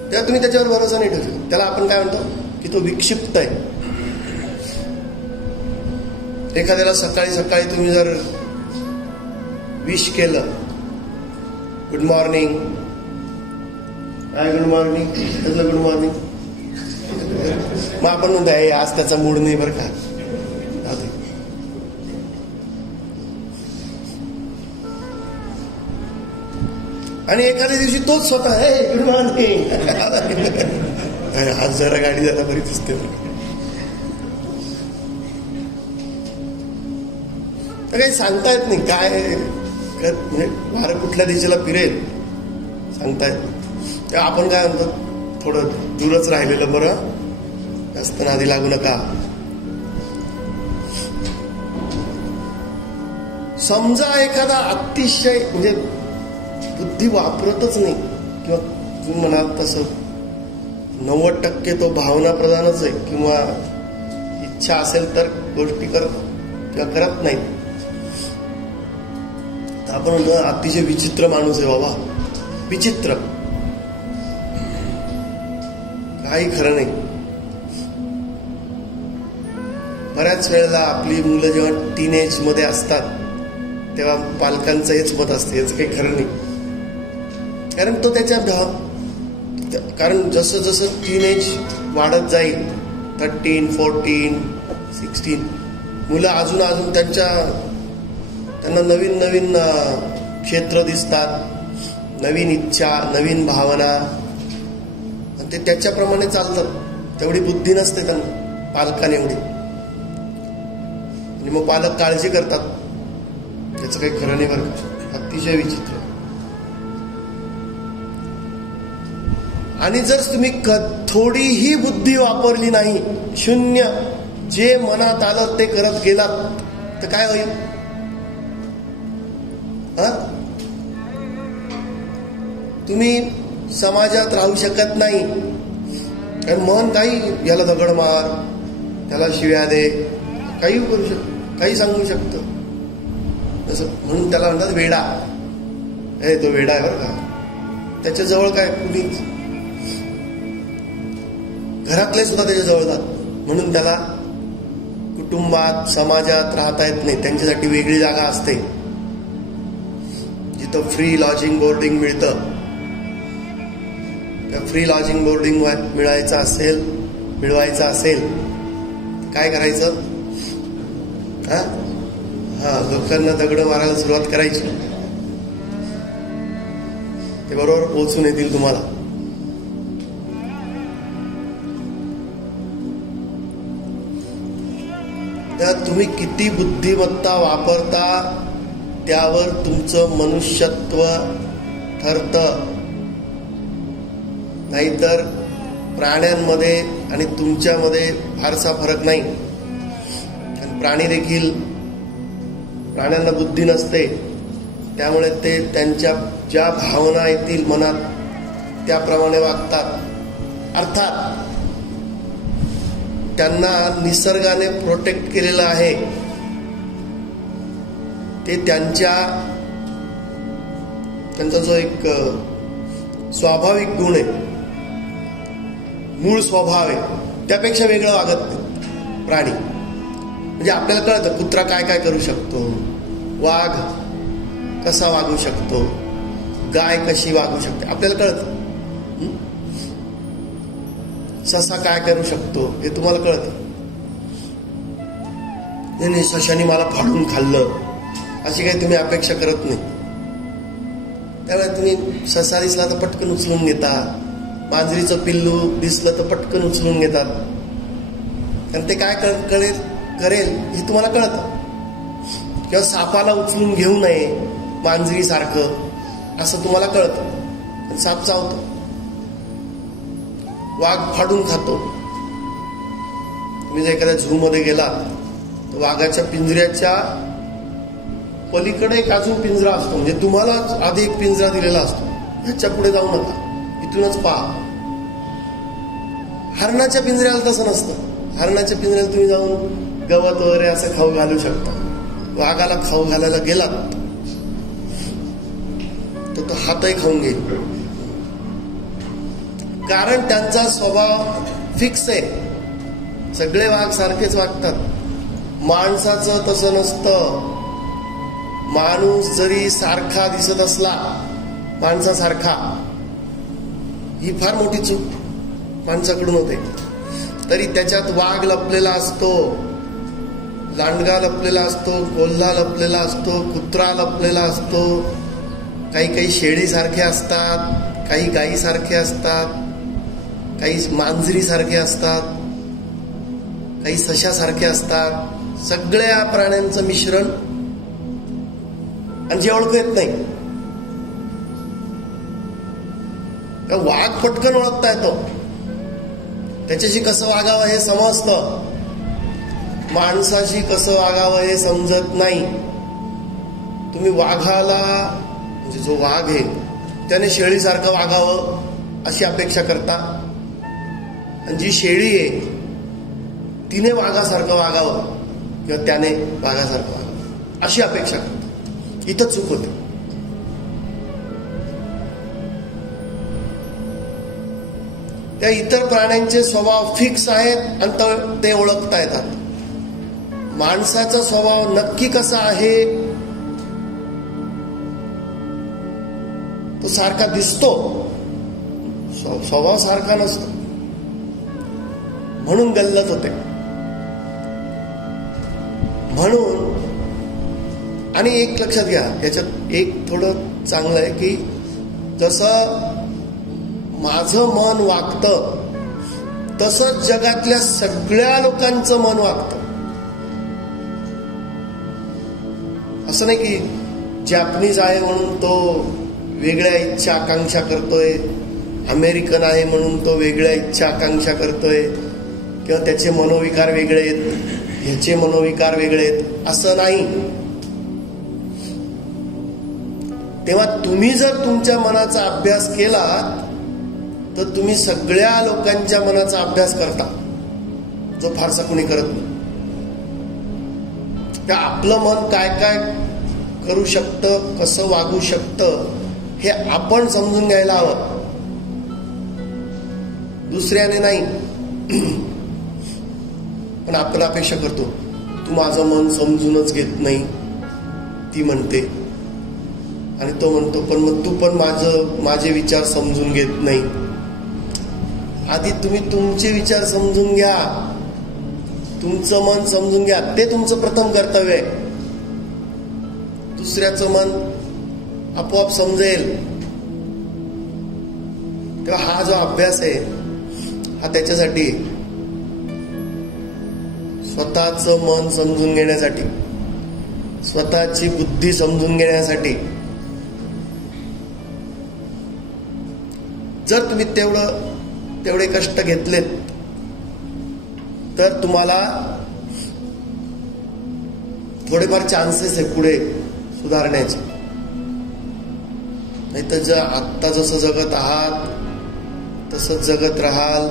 तेव्हा तुम्ही त्याच्यावर भरोसा नाही ठेवू. त्याला आपण काय म्हणतो की तो विक्षिप्त आहे. एखाद्याला सकाळी सकाळी तुम्ही जर विश केलं, गुड मॉर्निंग, काय गुड मॉर्निंग, त्यातलं गुड मॉर्निंग, मग आपण म्हणतो आज त्याचा मूड नाही बरं का. आणि एखाद्या दिवशी तोच स्वतः हे गुड मॉर्निंग, आज जरा गाडी जरा बरी दिसते. तर काही सांगता येत नाही काय म्हणजे वारं कुठल्या दिशेला फिरेल सांगता येत नाही. तेव्हा आपण काय म्हणतो, थोडं दूरच राहिलेलं बरं, जास्त नादी लागू नका. समजा एखादा अतिशय म्हणजे बुद्धी वापरतच नाही किंवा तुम्ही म्हणाल तसं 90% तो भावना प्रधानच आहे किंवा इच्छा असेल तर गोष्टी करतो किंवा करत नाही. तर आपण म्हणतो अतिशय विचित्र माणूस आहे बाबा, विचित्र, काही खरं नाही. बऱ्याच वेळेला आपली मुलं जेव्हा टीनेज मध्ये असतात तेव्हा पालकांचं हेच मत असते, याचं काही खरं नाही. कारण तो कारण जसं जसं टीनेज वाढत जाईल, 13, 14, 16, मुलं अजून त्यांना नवीन नवीन क्षेत्र दिसतात, नवीन इच्छा, नवीन भावना, ते त्याच्याप्रमाणे चालतात. तेवढी बुद्धी नसते त्यांना पालकांनी एवढी. आणि मग पालक काळजी करतात. त्याचं काही खरं नाही बरं का, अतिशय विचित्र. आणि जर तुम्ही थोडीही बुद्धी वापरली नाही, शून्य, जे मनात आलं ते करत गेलात, तर काय होईल? तुम्ही समाजात राहू शकत नाही. कारण मन काही, याला दगड मार, त्याला शिव्या दे, काही करू शकत, काही सांगू शकतं. म्हणून त्याला म्हणतात वेडा. तो वेडा आहे बरं का. त्याच्याजवळ काय कुणीच, घरातले सुद्धा त्याच्याजवळ जात. म्हणून त्याला कुटुंबात, समाजात राहता येत नाही. त्यांच्यासाठी वेगळी जागा असते जिथं फ्री लॉजिंग बोर्डिंग मिळतं. त्या फ्री लॉजिंग बोर्डिंग मिळवायचं असेल काय करायचं? लोकांना दगड मारायला सुरुवात करायची. ते बरोबर पोहोचून येतील तुम्हाला. तुम्ही किती बुद्धिमत्ता वापरता त्यावर तुमचं मनुष्यत्व ठरतं. नाहीतर प्राण्यांमध्ये आणि तुमच्यामध्ये फारसा फरक नाही. प्राण्यांना बुद्धी नसते, त्यामुळे ते त्यांच्या ज्या भावना येतील मनात त्याप्रमाणे वागतात. अर्थात त्यांना निसर्गाने प्रोटेक्ट केलेलं आहे. ते त्यांचा जो एक स्वाभाविक गुण आहे, मूळ स्वभाव आहे, त्यापेक्षा वेगळं वागत नाही प्राणी. म्हणजे आपल्याला कळतं कुत्रा काय काय करू शकतो, वाघ कसा वागू शकतो, गाय कशी वागू शकते, आपल्याला कळतं. ससा काय करू शकतो हे तुम्हाला कळतं. नाही, सशाने मला फाडून खाल्लं अशी काही तुम्ही अपेक्षा करत नाही. त्यामुळे तुम्ही ससा दिसला तर पटकन उचलून घेता, मांजरीचं पिल्लू दिसलं तर पटकन उचलून घेतात. कारण ते काय करेल हे तुम्हाला कळतं. किंवा सापाला उचलून घेऊ नये मांजरीसारखं असं तुम्हाला कळतं. साप चावतो, वाघ फाडून खातो. तुम्ही जर एखाद्या झू मध्ये गेलात तर वाघाच्या पिंजऱ्याच्या पलीकडे एक अजून पिंजरा असतो. म्हणजे तुम्हाला आधी एक पिंजरा दिलेला असतो, ह्याच्या पुढे जाऊ नका, इथूनच पहा. हरणाच्या पिंजऱ्याला तसं नसतं. हरणाच्या पिंजऱ्याला तुम्ही जाऊन गवत वगैरे असं खाऊ घालू शकता. वाघाला खाऊ घालायला गेलात तर तो हातही खाऊन घेईल. कारण त्यांचा स्वभाव फिक्स आहे. सगळे वाघ सारखेच वागतात. माणसाचं तसं नसतं. माणूस जरी सारखा दिसत असला माणसासारखा, ही फार मोठी चूक माणसाकडून होते, तरी त्याच्यात वाघ लपलेला असतो, लांडगा लपलेला असतो, कोल्हा लपलेला असतो, कुत्रा लपलेला असतो. काही शेळीसारखे असतात, काही गायीसारखे असतात, काही मांजरीसारखे असतात, काही सशासारखे असतात. सगळ्या प्राण्यांचं मिश्रण. आणि जे ओळखू येत नाही, वाघ पटकन ओळखता येतो, त्याच्याशी कसं वागावं हे समजतं. माणसाशी कसं वागावं हे समजत नाही. तुम्ही वाघाला, म्हणजे जो वाघ आहे त्याने शेळीसारखं वागावं अशी अपेक्षा करता, आणि जी शेळी आहे तिने वाघासारखं वागावं किंवा त्याने वाघासारखं वागावं अशी अपेक्षा करता. इथं चूक होते. त्या इतर प्राण्यांचे स्वभाव फिक्स आहेत आणि ते ओळखता येतात. माणसाचा स्वभाव नक्की कसा आहे तो सारखा दिसतो, स्वभाव सारखा नसतो. म्हणून गल्लत होते. म्हणून, आणि एक लक्षात घ्या, याच्यात एक थोडं चांगलं आहे की जसं माझं मन वागतं तसंच जगातल्या सगळ्या लोकांचं मन वागतं. असं नाही की जॅपनीज आहे म्हणून तो वेगळ्या इच्छा आकांक्षा करतोय, अमेरिकन आहे म्हणून तो वेगळ्या इच्छा आकांक्षा करतोय, किंवा त्याचे मनोविकार वेगळे आहेत, ह्याचे मनोविकार वेगळे आहेत, असं नाही. तेव्हा तुम्ही जर तुमच्या मनाचा अभ्यास केला तर तुम्ही सगळ्या लोकांच्या मनाचा अभ्यास करता, जो फारसा कोणी करत नाही. त्या आपलं मन काय काय करू शकतं, कसं वागू शकतं हे आपण समजून घ्यायला हवं, दुसऱ्याने नाही. पण आपण अपेक्षा करतो, तू माझं मन समजूनच घेत नाही, ती म्हणते, आणि तो म्हणतो पण मग तू पण माझे विचार समजून घेत नाही. आधी तुम्ही तुमचे विचार समजून घ्या, तुमचं मन समजून घ्या, ते तुमचं प्रथम कर्तव्य आहे. दुसऱ्याचं मन आपोआप समजेल. तेव्हा हा जो अभ्यास आहे हा त्याच्यासाठी, स्वतःचं मन समजून घेण्यासाठी, स्वतःची बुद्धी समजून घेण्यासाठी. जर तुम्ही तेवढे कष्ट घेतलेत तर तुम्हाला थोडेफार चान्सेस आहे पुढे सुधारण्याचे. नाही तर आत्ता जसं जगत आहात तसंच जगत राहाल,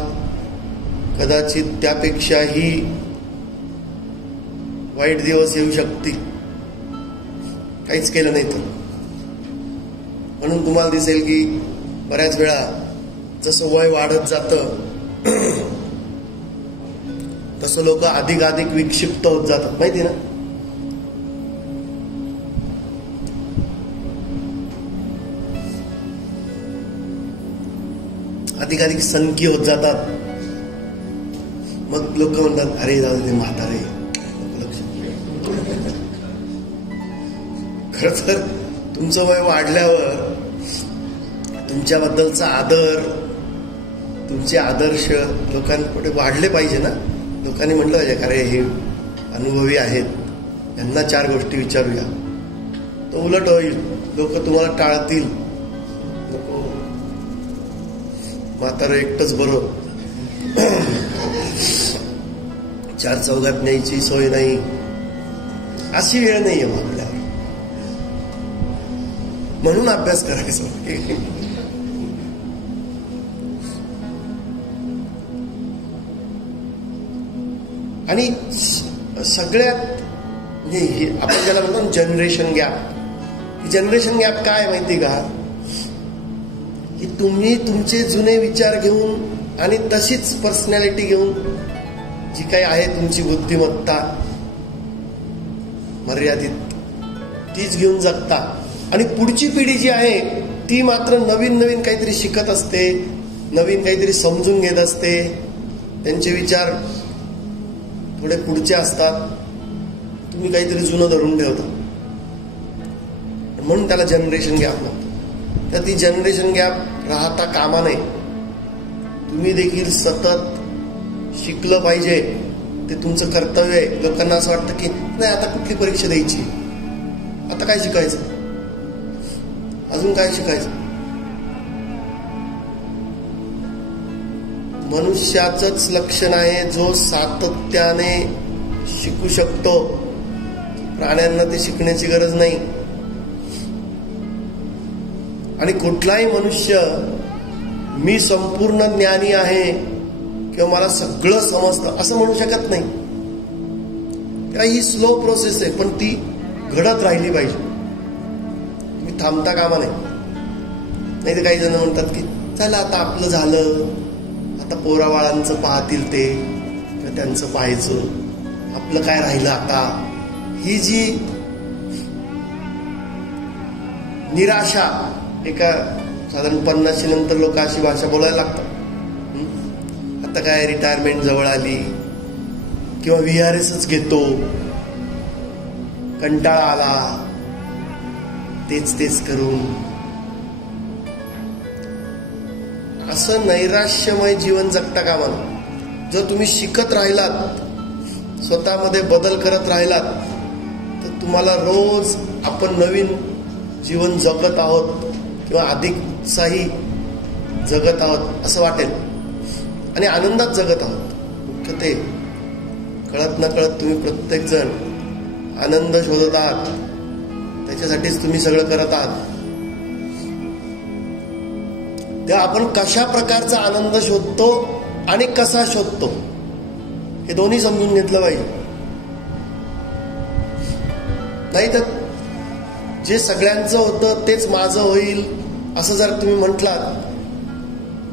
कदाचित त्यापेक्षाही वाईट दिवस येऊ शकतील काहीच केलं नाही तर. म्हणून तुम्हाला दिसेल की बऱ्याच वेळा जसं वय वाढत जातं तसं लोक अधिकाधिक विक्षिप्त होत जातात, माहिती ना. अधिकाधिक सनकी होत जातात. मग लोक म्हणतात अरे जाऊ दे म्हातारे. खर तर तुमचं वय वाढल्यावर तुमच्याबद्दलचा आदर, तुमचे आदर्श लोकांपुढे वाढले पाहिजे ना. लोकांनी म्हटलं पाहिजे अरे हे अनुभवी आहेत, यांना 4 गोष्टी विचारूया. तो उलट होईल, लोक तुम्हाला टाळतील. नको, म्हातारं एकटंच बरं, 4 चौघात न्यायची सोय नाही, अशी वेळ नाहीये आपल्यावर. म्हणून अभ्यास करायचा. आणि सगळ्यात आपण ज्याला म्हणतो जनरेशन गॅप. जनरेशन गॅप काय माहिती का, की तुम्ही तुमचे जुने विचार घेऊन आणि तशीच पर्सनॅलिटी घेऊन जी काही आहे तुमची बुद्धिमत्ता मर्यादित, तीच घेऊन जगता. आणि पुढची पिढी जी आहे ती मात्र नवीन नवीन काहीतरी शिकत असते, नवीन काहीतरी समजून घेत असते. त्यांचे विचार थोडे पुढचे असतात, तुम्ही काहीतरी जुनं धरून ठेवता. म्हणून त्याला जनरेशन गॅप म्हणतात. तर ती जनरेशन गॅप राहता कामा नये. तुम्ही देखील सतत शिकलं पाहिजे, ते तुमचं कर्तव्य आहे. लोकांना असं वाटतं की नाही आता कुठली परीक्षा द्यायची, आता काय शिकायचं, अजून काय शिकायचं. मनुष्याचंच लक्षण आहे जो सातत्याने शिकू शकतो. प्राण्यांना ते शिकण्याची गरज नाही. आणि कुठलाही मनुष्य मी संपूर्ण ज्ञानी आहे किंवा मला सगळं समजतं असं म्हणू शकत नाही. तेव्हा ही स्लो प्रोसेस आहे, पण ती घडत राहिली पाहिजे. तुम्ही थांबता कामा नाही तर काही जण म्हणतात की चला आता आपलं झालं, आता पोराबाळांचं पाहतील ते, त्यांचं पाहायचं, आपलं काय राहिलं आता. ही जी निराशा, एका साधारण 50 नंतर लोक अशी भाषा बोलायला लागतात. आता काय रिटायरमेंट जवळ आली किंवा VRSच घेतो, कंटाळा आला तेच तेच करून. असं नैराश्यमय जीवन जगता कामा नये. जर तुम्ही शिकत राहिलात, स्वतःमध्ये बदल करत राहिलात, तर तुम्हाला रोज आपण नवीन जीवन जगत आहोत किंवा अधिक उत्साही जगत आहोत असं वाटेल आणि आनंदात जगत आहोत. मुख्य ते कळत न कळत तुम्ही प्रत्येक जण आनंद शोधत आहात, त्याच्यासाठीच तुम्ही सगळं करत आहात. तेव्हा आपण कशा प्रकारचा आनंद शोधतो आणि कसा शोधतो हे दोन्ही समजून घेतलं पाहिजे. नाही तर जे सगळ्यांचं होतं तेच माझं होईल असं जर तुम्ही म्हटलात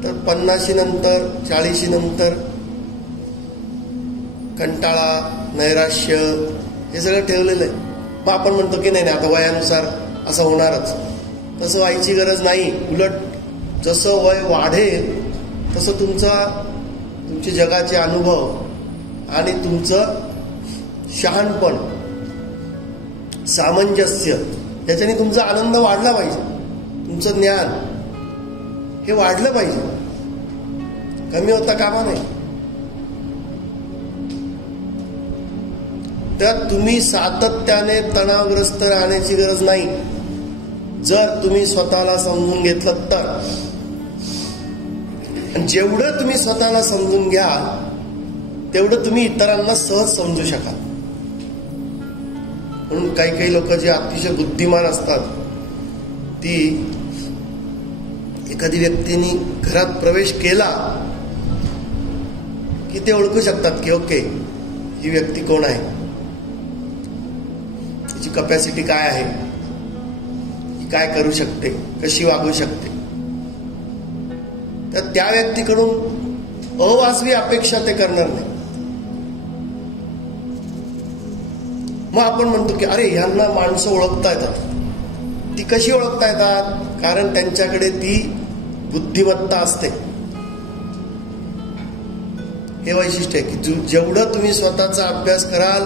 तर 50 नंतर 40 नंतर कंटाळा, नैराश्य हे सगळं ठेवलेलं आहे. मग आपण म्हणतो की नाही आता वयानुसार असं होणारच. तसं व्हायची गरज नाही. उलट जसं वय वाढेल तसं तुमचे जगाचे अनुभव आणि तुमचं शहाणपण, सामंजस्य याच्याने तुमचा आनंद वाढला पाहिजे. तुमचं ज्ञान हे वाढलं पाहिजे, कमी होता कामा नाही. तर तुम्ही सातत्याने तणावग्रस्त राहण्याची गरज नाही जर तुम्ही स्वतःला समजून घेतलं तर. आणि जेवढं तुम्ही स्वतःला समजून घ्याल तेवढं तुम्ही इतरांना सहज समजू शकाल. म्हणून काही लोक जे अतिशय बुद्धिमान असतात ती एखादी व्यक्तीने घरात प्रवेश केला की ते ओळखू शकतात की ओके ही व्यक्ती कोण आहे, तिची कपॅसिटी काय आहे, काय करू शकते, कशी वागू शकते. तर त्या व्यक्तीकडून अवाजवी अपेक्षा ते करणार नाही. मग आपण म्हणतो की अरे ह्यांना माणसं ओळखता येतात. ती कशी ओळखता येतात? कारण त्यांच्याकडे ती बुद्धिमत्ता असते. हे वैशिष्ट्य आहे की जेवढं तुम्ही स्वतःचा अभ्यास कराल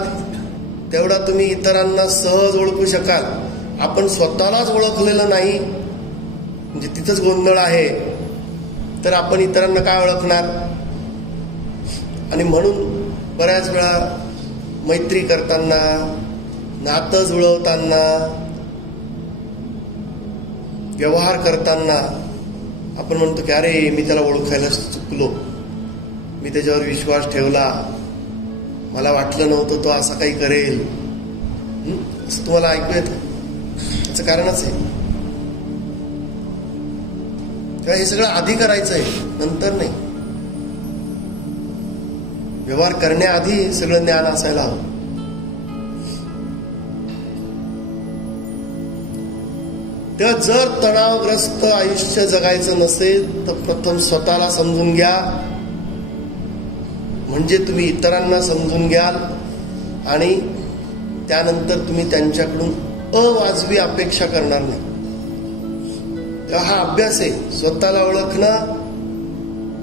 तेवढा तुम्ही इतरांना सहज ओळखू शकाल. आपण स्वतःलाच ओळखलेलं नाही म्हणजे तिथंच गोंधळ आहे. तर आपण इतरांना काय ओळखणार? आणि म्हणून बऱ्याच वेळा मैत्री करताना, नातं जुळवताना, व्यवहार करताना आपण म्हणतो की अरे मी त्याला ओळखायला चुकलो, मी त्याच्यावर विश्वास ठेवला, मला वाटलं नव्हतं तो असा काही करेल. असं तुम्हाला ऐकू येतं? त्याचं कारणच आहे तेव्हा हे सगळं आधी करायचं आहे, नंतर नाही. व्यवहार करण्याआधी सगळं ज्ञान असायला हवं. तेव्हा जर तणावग्रस्त आयुष्य जगायचं नसेल तर प्रथम स्वतःला समजून घ्या, म्हणजे तुम्ही इतरांना समजून घ्याल आणि त्यानंतर तुम्ही त्यांच्याकडून अवाजवी अपेक्षा करणार नाही. तेव्हा हा अभ्यास आहे. स्वतःला ओळखणं,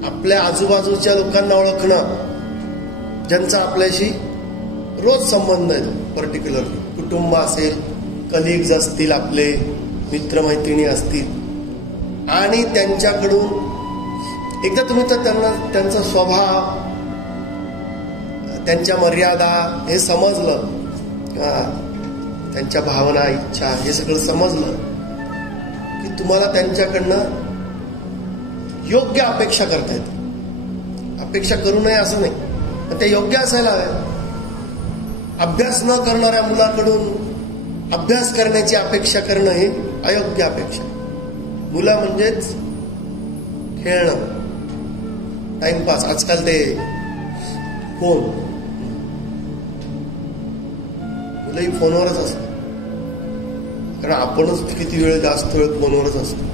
आपल्या आजूबाजूच्या लोकांना ओळखणं ज्यांचा आपल्याशी रोज संबंध आहे. पर्टिक्युलरली कुटुंब असेल, कलिग्स असतील, आपले मित्रमैत्रिणी असतील आणि त्यांच्याकडून एकदा तुम्ही तर त्यांना त्यांचा स्वभाव, त्यांच्या मर्यादा हे समजलं, त्यांच्या भावना, इच्छा हे सगळं समजलं की तुम्हाला त्यांच्याकडनं योग्य अपेक्षा करता येते. अपेक्षा करू नये असं नाही, पण ते योग्य असायला हवे. अभ्यास न करणाऱ्या मुलाकडून अभ्यास करण्याची अपेक्षा करणं हे अयोग्य अपेक्षा. मुलं म्हणजेच खेळणं, टाइमपास. आजकाल ते फोन, मुलंही फोनवरच असतात कारण आपणच किती वेळ, जास्त वेळ फोनवरच असतो.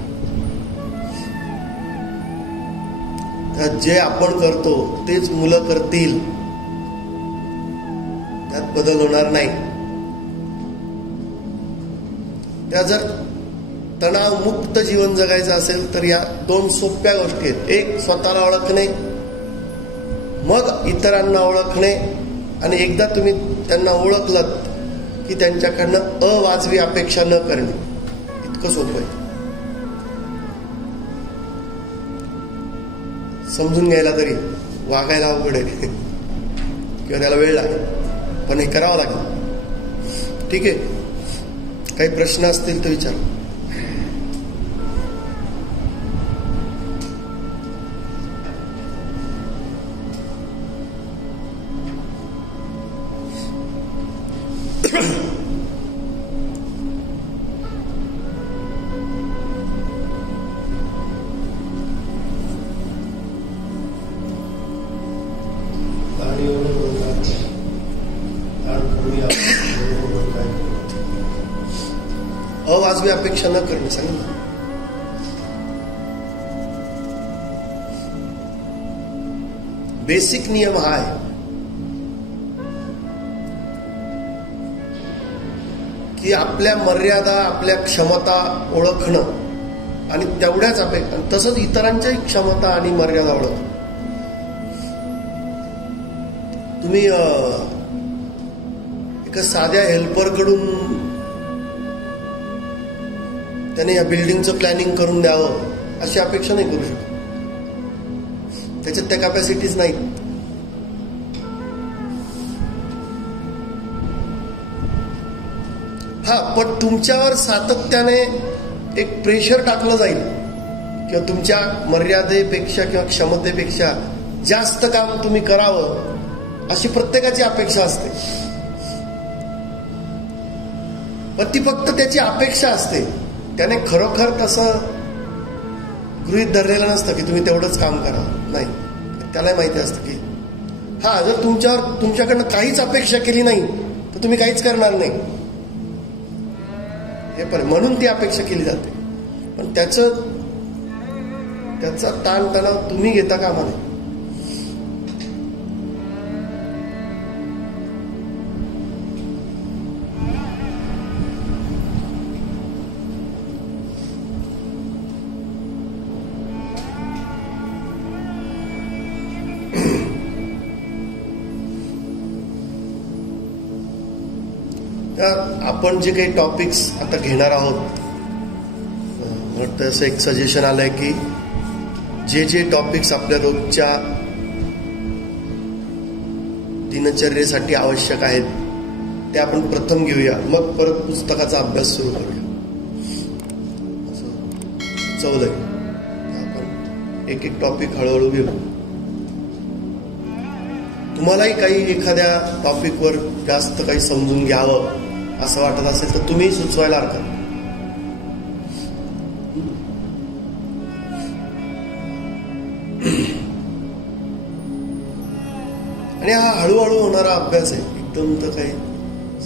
त्यात जे आपण करतो तेच मुलं करतील, त्यात बदल होणार नाही. त्या जर तणावमुक्त जीवन जगायचं असेल तर या दोन सोप्या गोष्टी आहेत. एक, स्वतःला ओळखणे, मग इतरांना ओळखणे. आणि एकदा तुम्ही त्यांना ओळखलं की त्यांच्याकडनं अवाजवी अपेक्षा न करणे. इतकं सोपं आहे. समजून घ्यायला तरी वागायला अवघड आहे किंवा त्याला वेळ लागेल, पण हे करावं लागेल. ठीक आहे, काही प्रश्न असतील तर विचार. अवाजवी अपेक्षा न करणे सांगितलं. बेसिक नियम हा आहे की आपल्या मर्यादा, आपल्या क्षमता ओळखणं आणि तेवढ्याच अपेक्षा, तसंच इतरांच्याही क्षमता आणि मर्यादा ओळखणं. तुम्ही एका साध्या हेल्परकडून त्याने या बिल्डिंगचं प्लॅनिंग करून द्यावं अशी अपेक्षा नाही करू शकत. त्याच्यात त्या कॅपॅसिटीज नाहीत. हा, पण तुमच्यावर सातत्याने एक प्रेशर टाकलं जाईल किंवा तुमच्या मर्यादेपेक्षा किंवा क्षमतेपेक्षा जास्त काम तुम्ही करावं अशी प्रत्येकाची अपेक्षा असते. पण ती फक्त त्याची अपेक्षा असते, त्याने खरोखर तसं गृहीत धरलेलं नसतं की तुम्ही तेवढंच काम करा. नाही, त्याला माहिती असतं की हा, जर तुमच्याकडनं काहीच अपेक्षा केली नाही तर तुम्ही काहीच करणार नाही. हे पण म्हणून ती अपेक्षा केली जाते. पण त्याचा ताणतणाव तुम्ही घेता कामा नये. आपण जे काही टॉपिक्स आता घेणार आहोत, तसं एक सजेशन आलंय की जे टॉपिक्स आपल्या रोजच्या दिनचर्येसाठी आवश्यक आहेत ते आपण प्रथम घेऊया, मग परत पुस्तकाचा अभ्यास सुरू करूया. असं सुचवलंय. आपण एक टॉपिक हळूहळू घेऊ. तुम्हालाही काही एखाद्या टॉपिकवर जास्त काही समजून घ्यावं असं वाटत असेल तर तुम्ही सुचवायला हरकत नाही. आणि हा हळूहळू होणारा अभ्यास आहे, एकदम तर काही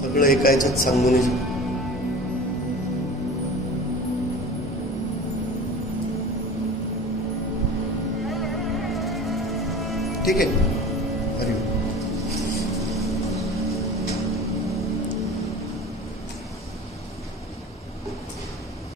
सगळं एका याच्यात सांगू नये. ठीक आहे. हरिओम.